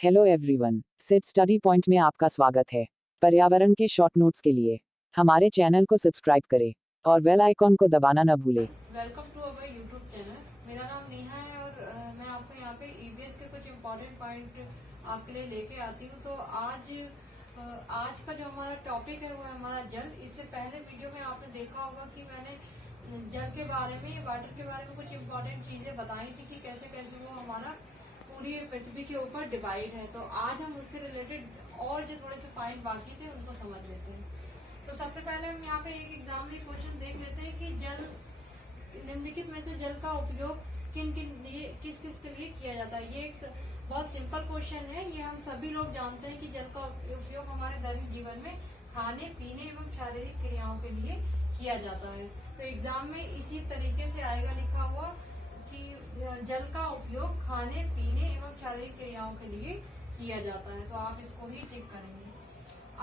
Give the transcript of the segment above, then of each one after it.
Hello everyone, set study point में आपका स्वागत है। पर्यावरण के शॉर्ट नोट्स के लिए हमारे चैनल को सब्सक्राइब करें और बेल आइकॉन को दबाना न भूलें। Welcome to our YouTube channel. मेरा नाम नेहा है और मैं आपको यहाँ पे ईवीएस के कुछ इम्पोर्टेंट पॉइंट आपके लिए लेके आती हूँ। तो आज का जो हमारा टॉपिक है वो है हमारा जल। इससे पहले वीडियो में आपने देखा होगा कि मैंने जल के बारे में, वाटर के बारे में कुछ इम्पोर्टेंट चीजें बताई थी कि कैसे कैसे वो हमारा पूरी पृथ्वी के ऊपर डिवाइड है। तो आज हम उससे रिलेटेड और जो थोड़े से पॉइंट बाकी थे उनको समझ लेते हैं। तो सबसे पहले हम यहाँ पे एक एग्जाम्पल क्वेश्चन देख लेते हैं कि जल निम्नलिखित में से जल का उपयोग किन किन लिए किस किस के लिए किया जाता है। ये एक बहुत सिंपल क्वेश्चन है। ये हम सभी लोग जानते हैं कि जल का उपयोग हमारे दैनिक जीवन में खाने पीने एवं शारीरिक क्रियाओं के लिए किया जाता है। तो एग्जाम में इसी तरीके से आएगा लिखा हुआ कि जल का उपयोग खाने पीने एवं शारीरिक क्रियाओं के लिए किया जाता है। तो आप इसको ही टिक करेंगे।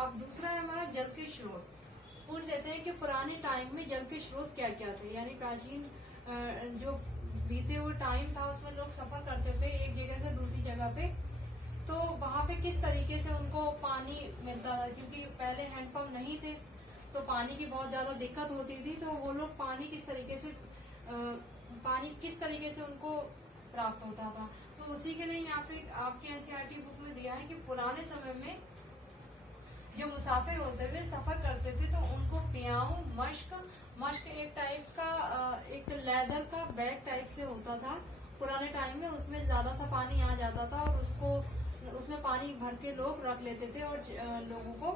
अब दूसरा है हमारा जल के स्रोत। पूछ लेते हैं कि पुराने टाइम में जल के स्रोत क्या क्या थे। यानी प्राचीन जो बीते हुए टाइम था उसमें लोग सफर करते थे एक जगह से दूसरी जगह पे। तो वहां पे किस तरीके से उनको पानी मिलता था, क्योंकि पहले हैंडपंप नहीं थे तो पानी की बहुत ज्यादा दिक्कत होती थी। तो वो लोग पानी किस तरीके से उनको प्राप्त होता था। तो उसी के लिए यहाँ पे आपके एनसीईआरटी बुक में दिया है कि पुराने समय में जो मुसाफिर होते थे, सफर करते थे, तो उनको प्याऊ मश्क एक टाइप का एक लेदर का बैग टाइप से होता था पुराने टाइम में। उसमें ज्यादा सा पानी आ जाता था और उसमें पानी भर के लोग रख लेते थे और लोगों को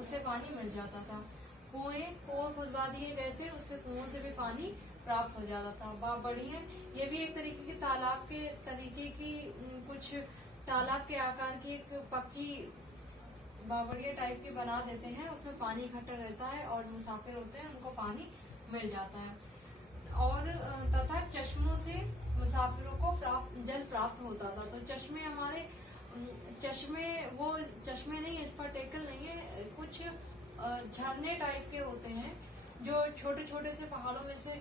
उससे पानी मिल जाता था। कुएं खुदवा दिए गए थे, उससे कुओं से भी पानी प्राप्त हो जाता था। वाह बढ़िया। ये भी एक तरीके की तालाब के तरीके की कुछ तालाब के आकार की एक पक्की बावड़िया टाइप की बना देते हैं। उसमें पानी इकट्ठा रहता है और मुसाफिर होते हैं उनको पानी मिल जाता है। और तथा चश्मों से मुसाफिरों को जल प्राप्त होता था। तो चश्मे नहीं, स्पर्टेकल नहीं है, कुछ झरने टाइप के होते हैं जो छोटे छोटे से पहाड़ों में से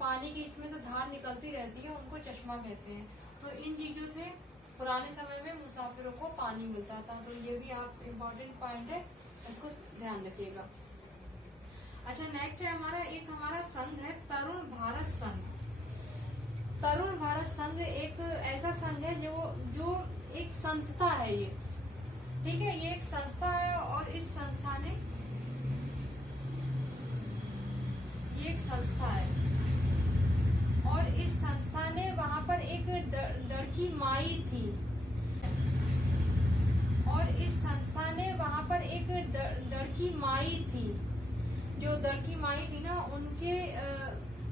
पानी की इसमें से धार निकलती रहती है, उनको चश्मा कहते हैं। तो इन चीजों से पुराने समय में मुसाफिरों को पानी मिलता था। तो ये भी आप इम्पोर्टेंट पॉइंट है, इसको ध्यान रखिएगा। अच्छा, नेक्स्ट है हमारा संघ है तरुण भारत संघ। तरुण भारत संघ एक ऐसा संघ है जो एक संस्था है। ये ठीक है, ये एक संस्था है और इस संस्था ने ये एक संस्था है और इस संस्था ने वहां पर एक लड़की माई थी और इस संस्था ने वहां पर एक लड़की माई थी। जो लड़की माई थी ना,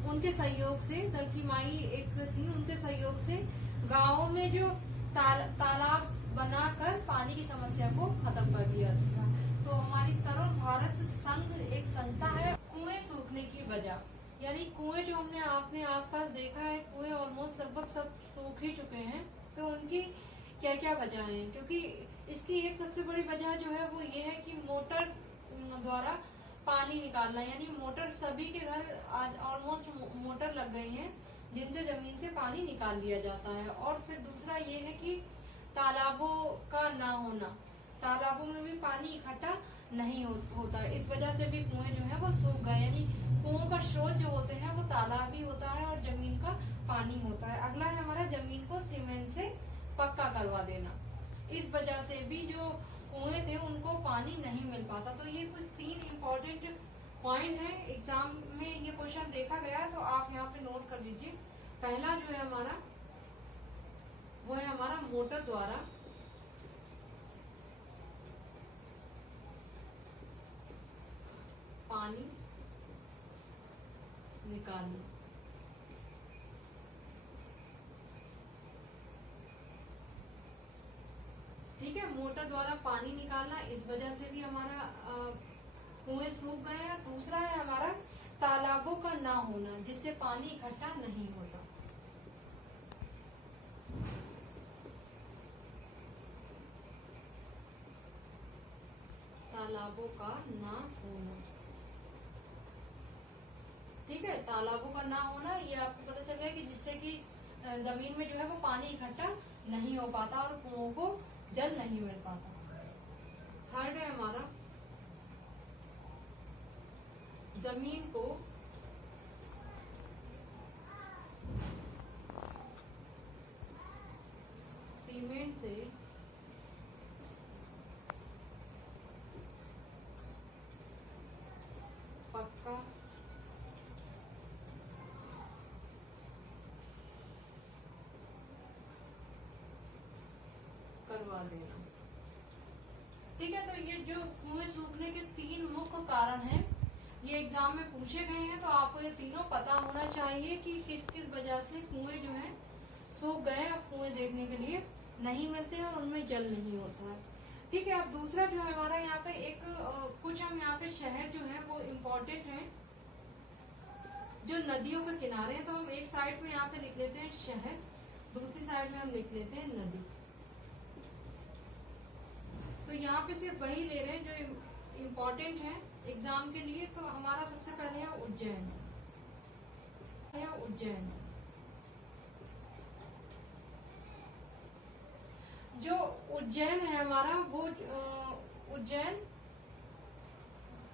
उनके सहयोग से, लड़की माई एक थी, उनके सहयोग से गांवों में जो तालाब बनाकर पानी की समस्या को खत्म कर दिया था। तो हमारी तरुण भारत संघ एक संस्था है। कुएं सूखने की वजह, यानी कुएं जो हमने अपने आसपास देखा है, कुएं ऑलमोस्ट लगभग सब सूख ही चुके हैं। तो उनकी क्या क्या वजह है, क्योंकि इसकी एक सबसे बड़ी वजह जो है वो ये है कि मोटर द्वारा पानी निकालना। यानी मोटर, सभी के घर आज ऑलमोस्ट मोटर लग गई हैं जिनसे जमीन से पानी निकाल लिया जाता है। और फिर दूसरा ये है कि तालाबों का ना होना, तालाबों में भी पानी इकट्ठा नहीं होता। इस वजह से भी कुएं जो है वो सूख गए। यानी कुओं का स्रोत जो होते हैं वो तालाब ही होता है और जमीन का पानी होता है। अगला है हमारा जमीन को सीमेंट से पक्का करवा देना। इस वजह से भी जो कुएं थे उनको पानी नहीं मिल पाता। तो ये कुछ 3 इम्पोर्टेंट पॉइंट है, एग्जाम में ये क्वेश्चन देखा गया है तो आप यहाँ पे नोट कर लीजिए। पहला जो है हमारा वो है हमारा मोटर द्वारा पानी निकालना। ठीक है, मोटर द्वारा पानी निकालना, इस वजह से भी हमारा कुएं सूख गए हैं। दूसरा है हमारा तालाबों का ना होना, जिससे पानी इकट्ठा नहीं होता। तालाबों का ना होना, ठीक है, तालाबों का ना होना, ये आपको पता चल गया कि जिससे कि जमीन में जो है वो पानी इकट्ठा नहीं हो पाता और कुओं को जल नहीं मिल पाता। थर्ड है हमारा जमीन को सीमेंट से पक्का करवा देना। ठीक है, तो ये जो कुएं सूखने के 3 मुख्य कारण हैं, ये एग्जाम में पूछे गए हैं, तो आपको ये तीनों पता होना चाहिए कि किस किस वजह से कुएं जो है सूख गए। अब कुएं देखने के लिए नहीं मिलते हैं और उनमें जल नहीं होता है। ठीक है, अब दूसरा जो है हमारा यहाँ पे एक कुछ हम यहाँ पे शहर जो है वो इम्पोर्टेंट हैं जो नदियों के किनारे हैं। तो हम एक साइड में यहाँ पे लिख लेते हैं शहर, दूसरी साइड में हम लिख लेते हैं नदी। तो यहाँ पे सिर्फ वही ले रहे हैं जो इम्पोर्टेंट है एग्जाम के लिए। तो हमारा सबसे पहले है उज्जैन। उज्जैन जो उज्जैन है हमारा वो उज्जैन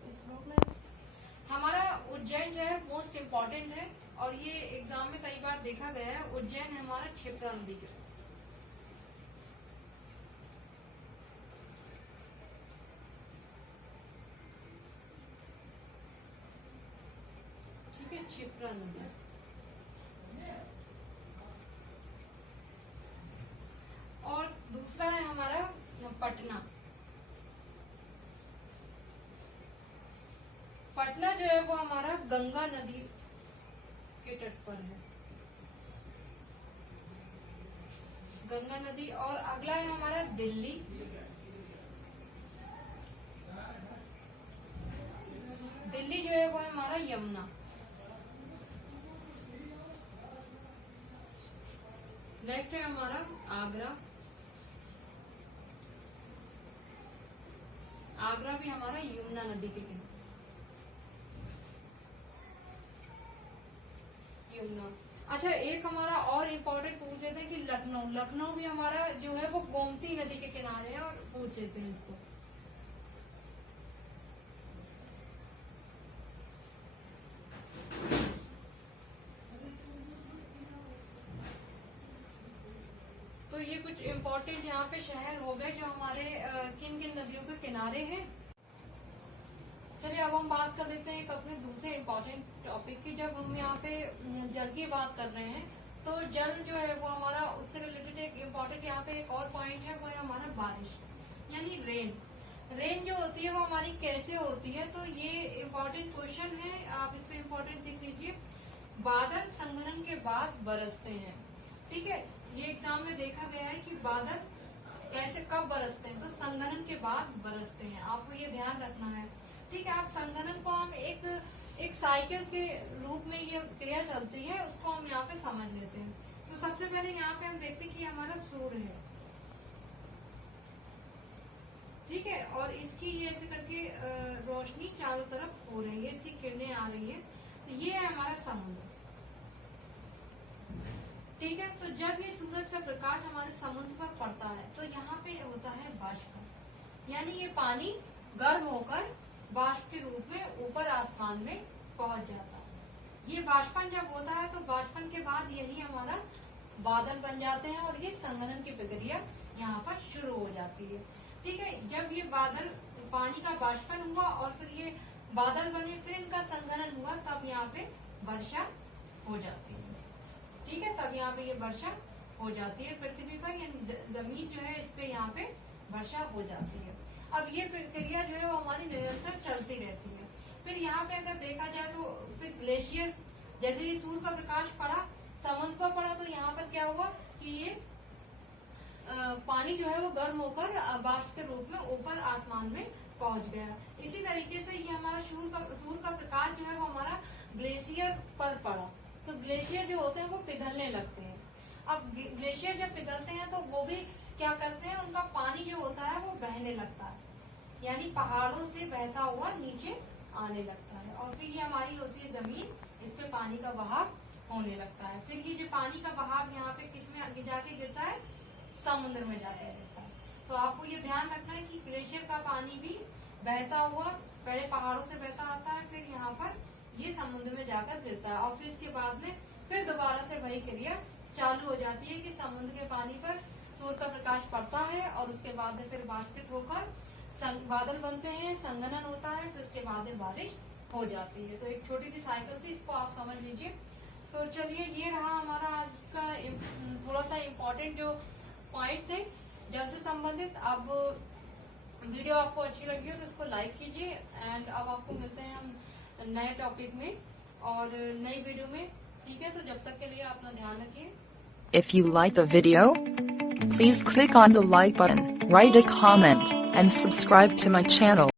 इस रूप में हमारा उज्जैन शहर मोस्ट इम्पोर्टेंट है और ये एग्जाम में कई बार देखा गया है। उज्जैन है हमारा क्षिप्रा नदी के, ठीक है, क्षिप्रा नदी। और दूसरा है हमारा पटना। पटना जो है वो हमारा गंगा नदी के तट पर है, गंगा नदी। और अगला है हमारा दिल्ली। दिल्ली जो है वो है हमारा यमुना। नेक्स्ट है हमारा आगरा। आगरा भी हमारा यमुना नदी के किनारे, यमुना। अच्छा, एक हमारा और इम्पोर्टेंट पूछ लेते हैं कि लखनऊ। लखनऊ भी हमारा जो है वो गोमती नदी के किनारे है और पूछ लेते हैं इसको। तो ये कुछ इम्पोर्टेंट यहाँ पे शहर हो गए जो हमारे किन किन नदियों के किनारे हैं। चलिए अब हम बात कर लेते हैं एक अपने दूसरे इम्पोर्टेंट टॉपिक की। जब हम यहाँ पे जल की बात कर रहे हैं तो जल जो है वो हमारा उससे रिलेटेड एक इम्पोर्टेंट यहाँ पे एक और पॉइंट है, वो है हमारा बारिश यानी रेन। रेन जो होती है वो हमारी कैसे होती है, तो ये इम्पोर्टेंट क्वेश्चन है, आप इस पे इम्पोर्टेंट लिख लीजिए। बादल संघनन के बाद बरसते हैं। ठीक है, ये एग्जाम में देखा गया है कि बादल कैसे कब बरसते हैं, तो संघनन के बाद बरसते हैं। आपको ये ध्यान रखना है। ठीक है, आप संघनन को हम एक साइकिल के रूप में ये क्रिया चलती है उसको हम यहाँ पे समझ लेते हैं। तो सबसे पहले यहाँ पे हम देखते हैं कि हमारा सूर्य है, ठीक है, और इसकी ये ऐसे करके रोशनी चारों तरफ हो रही है, इसकी किरणें आ रही है। तो ये है हमारा समुद्र। ठीक है, तो जब ये सूरज का प्रकाश हमारे समुद्र पर पड़ता है तो यहाँ पे होता है बाष्पन, यानी ये पानी गर्म होकर बाष्प के रूप में ऊपर आसमान में पहुंच जाता है। ये बाष्पन जब होता है तो बाष्पन के बाद यही हमारा बादल बन जाते हैं और ये संघनन की प्रक्रिया यहाँ पर शुरू हो जाती है। ठीक है, जब ये बादल पानी का बाष्पन हुआ और फिर ये बादल बने, फिर इनका संघनन हुआ, तब यहाँ पे वर्षा हो जाती है। ठीक है, तब यहाँ पे ये वर्षा हो जाती है पृथ्वी पर, यानी जमीन जो है इस पे यहाँ पे वर्षा हो जाती है। अब ये प्रक्रिया जो है वो हमारी निरंतर चलती रहती है। फिर यहाँ पे अगर देखा जाए तो फिर ग्लेशियर, जैसे ही सूर्य का प्रकाश पड़ा समुद्र पर पड़ा तो यहाँ पर क्या हुआ कि ये पानी जो है वो गर्म होकर बाष्प के रूप में ऊपर आसमान में पहुंच गया। इसी तरीके से ये हमारा सूर्य का प्रकाश जो है वो हमारा ग्लेशियर पर पड़ा, तो ग्लेशियर जो होते हैं वो पिघलने लगते हैं। अब ग्लेशियर जब पिघलते हैं तो वो भी क्या करते हैं, उनका पानी जो होता है वो बहने लगता है, यानी पहाड़ों से बहता हुआ नीचे आने लगता है। और फिर ये हमारी होती है जमीन, इस पे पानी का बहाव होने लगता है। फिर ये जो पानी का बहाव यहाँ पे किस में जाके गिरता है, समुद्र में जाके गिरता है। तो आपको ये ध्यान रखना है कि ग्लेशियर का पानी भी बहता हुआ पहले पहाड़ों से बहता आता है, फिर यहाँ पर ये समुद्र में जाकर गिरता है और फिर इसके बाद में फिर दोबारा से वही क्रिया चालू हो जाती है कि समुद्र के पानी पर सूर्य का प्रकाश पड़ता है और उसके बाद में फिर बाष्पित होकर बादल बनते हैं, संघनन होता है, फिर उसके बाद में बारिश हो जाती है। तो एक छोटी सी साइकिल थी, इसको आप समझ लीजिए। तो चलिए, ये रहा हमारा आज का थोड़ा सा इम्पोर्टेंट जो पॉइंट थे जल से संबंधित। अब वीडियो आपको अच्छी लगी हो तो इसको लाइक कीजिए एंड अब आपको मिलते हैं हम नए टॉपिक में और नई वीडियो में। ठीक है, तो जब तक के लिए अपना ध्यान रखिए। If you like the video, please click on the like button, write a comment, and subscribe to my channel.